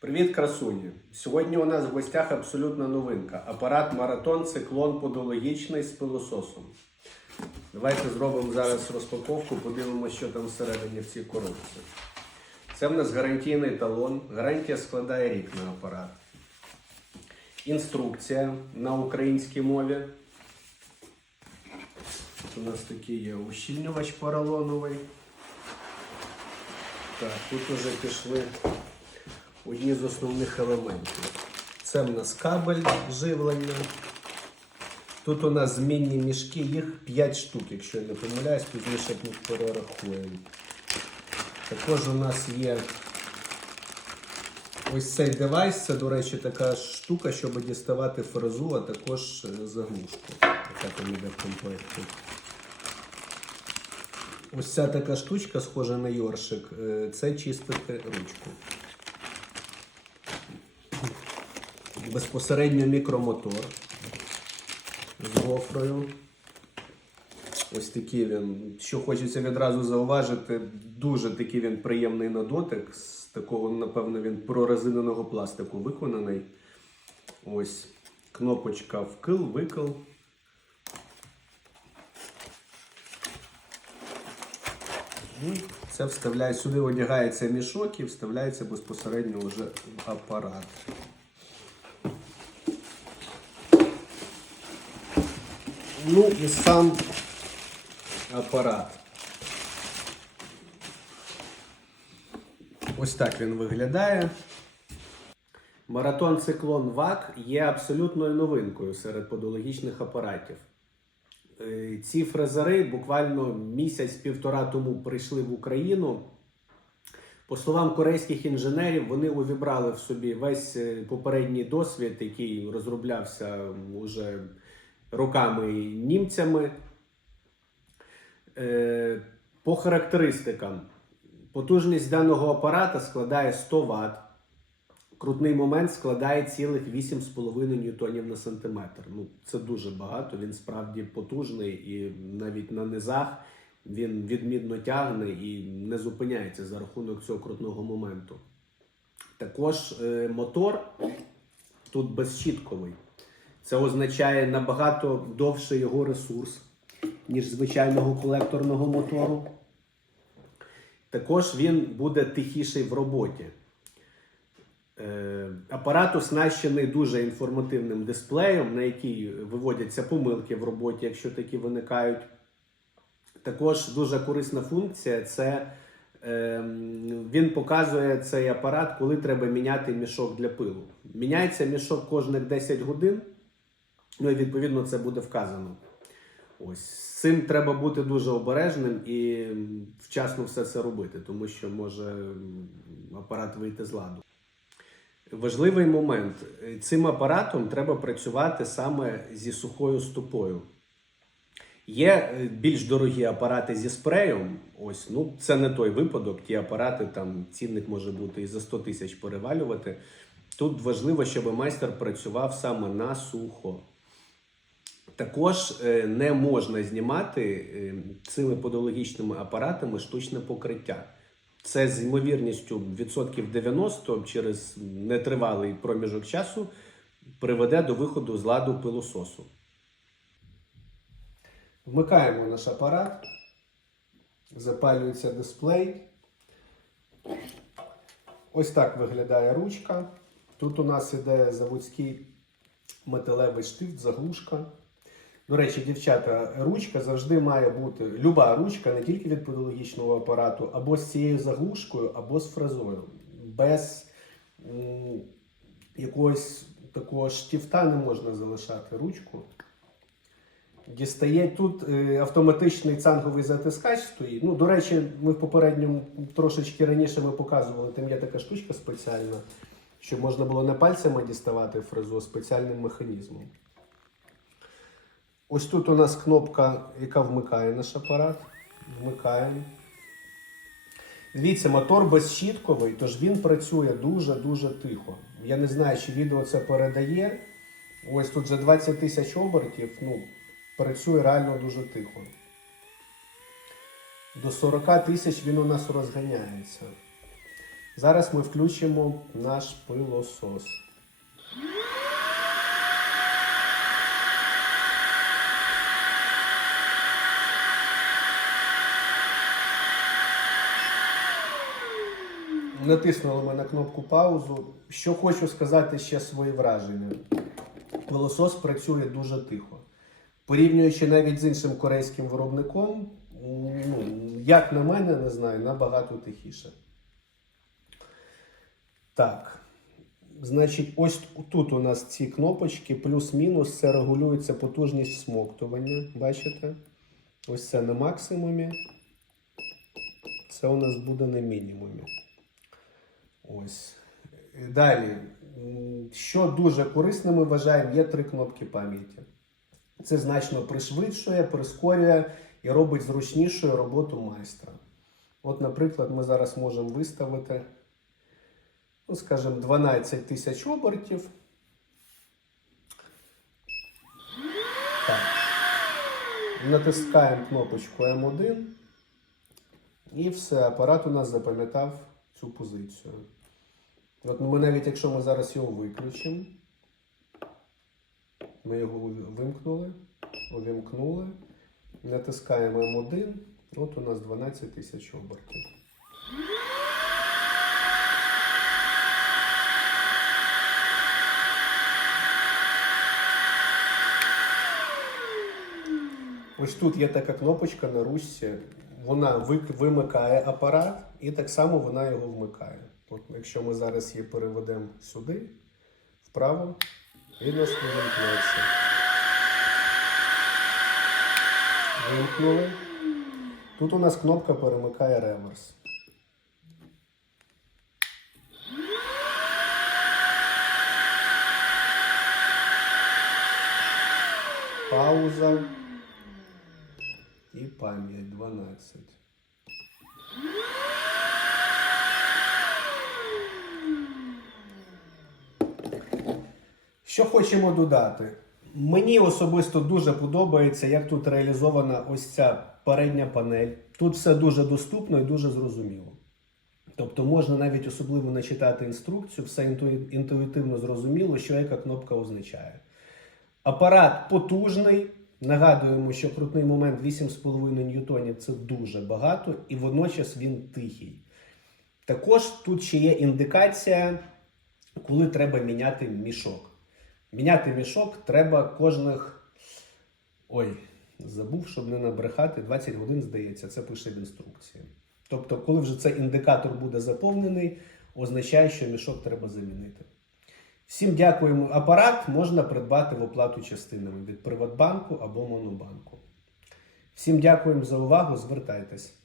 Привіт, красуні! Сьогодні у нас в гостях абсолютна новинка. Апарат маратон циклон подологічний з пилососом. Давайте зробимо зараз розпаковку, подивимося, що там всередині в цій коробці. Це в нас гарантійний талон. Гарантія складає рік на апарат. Інструкція на українській мові. У нас такий є ущільнювач поролоновий. Так, тут вже пішли одні з основних елементів. Це в нас кабель живлення. Тут у нас змінні мішки, їх 5 штук, якщо я не помиляюсь, пізніше ми перерахуємо. Також у нас є ось цей девайс, це, до речі, така штука, щоб діставати фрезу, а також е, заглушку. Яка там йде в комплекті. Ось ця така штучка, схожа на йоршик, е, це чистити ручку. Безпосередньо мікромотор з гофрою. Ось такий він. Що хочеться відразу зауважити, дуже такий він приємний на дотик. З такого, напевно, він прорезиненого пластику виконаний. Ось кнопочка вкил, викил. І Це вставляє, сюди одягається мішок і вставляється безпосередньо вже в апарат. Ну і сам апарат. Ось так він виглядає. Маратон циклон ВАК є абсолютною новинкою серед подологічних апаратів. Е, Ці фрезери буквально місяць-півтора тому прийшли в Україну. По словам корейських інженерів, вони увібрали в собі весь е, попередній досвід, який розроблявся уже роками німцями. Е, По характеристикам, потужність даного апарата складає 100 Вт. Крутний момент складає цілих 8,5 ньютонів на сантиметр. Ну, це дуже багато. Він справді потужний і навіть на низах він відмінно тягне і не зупиняється за рахунок цього крутного моменту. Також е, мотор тут безщітковий. Це означає набагато довший його ресурс, ніж звичайного колекторного мотору. Також він буде тихіший в роботі. Е, Апарат оснащений дуже інформативним дисплеєм, на який виводяться помилки в роботі, якщо такі виникають. Також дуже корисна функція це е, він показує цей апарат, коли треба міняти мішок для пилу. Міняється мішок кожних 10 годин. Ну і відповідно це буде вказано. Ось з цим треба бути дуже обережним і вчасно все це робити, тому що може апарат вийти з ладу. Важливий момент: цим апаратом треба працювати саме зі сухою стопою. Є е, більш дорогі апарати зі спреєм. Ось, ну це не той випадок. Ті апарати там цінник може бути і за 100 тисяч перевалювати. Тут важливо, щоб майстер працював саме на сухо. Також е, не можна знімати е, цими подологічними апаратами штучне покриття. Це з ймовірністю відсотків 90 через нетривалий проміжок часу приведе до виходу з ладу пилососу. Вмикаємо наш апарат, запалюється дисплей. Ось так виглядає ручка. Тут у нас іде заводський металевий штифт, заглушка. До речі, дівчата, ручка завжди має бути, люба ручка, не тільки від подологічного апарату, або з цією заглушкою, або з фрезою. Без м, якогось такого штифта не можна залишати ручку. Дістає тут е, автоматичний цанговий затискач стоїть. Ну, до речі, ми в попередньому трошечки раніше ми показували, там є така штучка спеціальна, щоб можна було не пальцями діставати фрезу, а спеціальним механізмом. Ось тут у нас кнопка, яка вмикає наш апарат. Вмикаємо. Дивіться, мотор безщітковий, тож він працює дуже-дуже тихо. Я не знаю, чи відео це передає. Ось тут вже 20 тисяч обертів. Ну, працює реально дуже тихо. До 40 тисяч він у нас розганяється. Зараз ми включимо наш пилосос. Натиснули ми на кнопку паузу. Що хочу сказати ще свої враження. Пилосос працює дуже тихо. Порівнюючи навіть з іншим корейським виробником, ну, як на мене, не знаю, набагато тихіше. Так. Значить, ось тут у нас ці кнопочки, плюс-мінус, це регулюється потужність смоктування. Бачите? Ось це на максимумі. Це у нас буде на мінімумі. Ось. Далі. Що дуже корисним ми вважаємо, є три кнопки пам'яті. Це значно пришвидшує, прискорює і робить зручнішою роботу майстра. От, наприклад, ми зараз можемо виставити, ну, скажімо, 12 тисяч обертів. Натискаємо кнопочку М1. І все, апарат у нас запам'ятав цю позицію. От ми навіть якщо ми зараз його виключимо, ми його вимкнули, увімкнули, натискаємо М1, от у нас 12 тисяч обертів. Ось тут є така кнопочка на ручці, вона вимикає апарат і так само вона його вмикає. От якщо ми зараз її переведемо сюди, вправо, у нас вимкнеться. Вимкнули. Тут у нас кнопка перемикає реверс. Пауза. І пам'ять 12. Що хочемо додати? Мені особисто дуже подобається, як тут реалізована ось ця передня панель. Тут все дуже доступно і дуже зрозуміло. Тобто можна навіть особливо не читати інструкцію, все інтуїтивно зрозуміло, що яка кнопка означає. Апарат потужний. Нагадуємо, що крутний момент 8,5 ньютонів це дуже багато, і водночас він тихий. Також тут ще є індикація, коли треба міняти мішок. Міняти мішок треба кожних. Ой, забув, щоб не набрехати, 20 годин, здається, це пише в інструкції. Тобто, коли вже цей індикатор буде заповнений, означає, що мішок треба замінити. Всім дякуємо. Апарат можна придбати в оплату частинами від Приватбанку або Монобанку. Всім дякуємо за увагу. Звертайтесь.